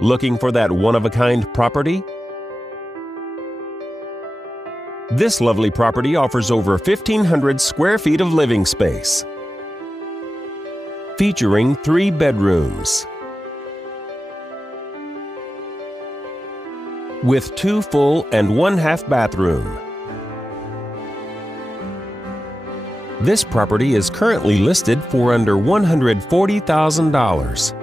Looking for that one-of-a-kind property? This lovely property offers over 1,500 square feet of living space, featuring 3 bedrooms, with 2 full and 1 half bathroom. This property is currently listed for under $140,000.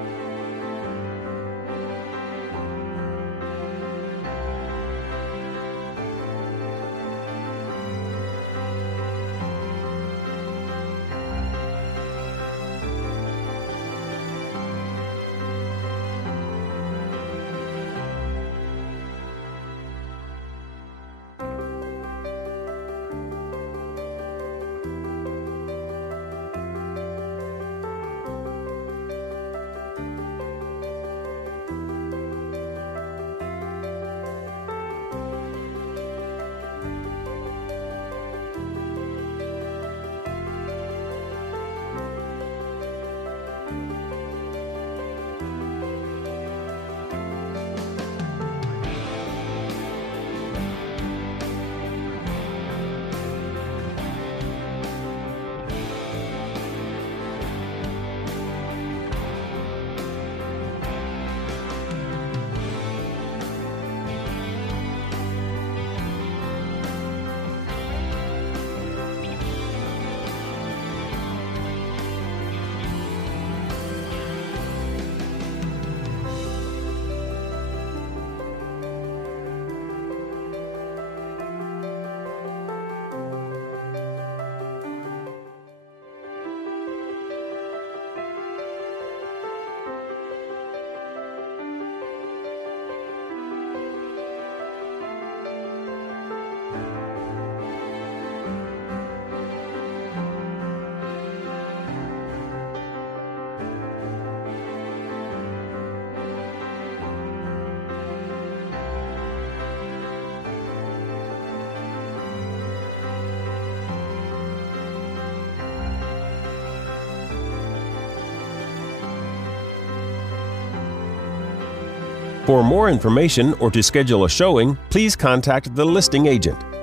For more information or to schedule a showing, please contact the listing agent.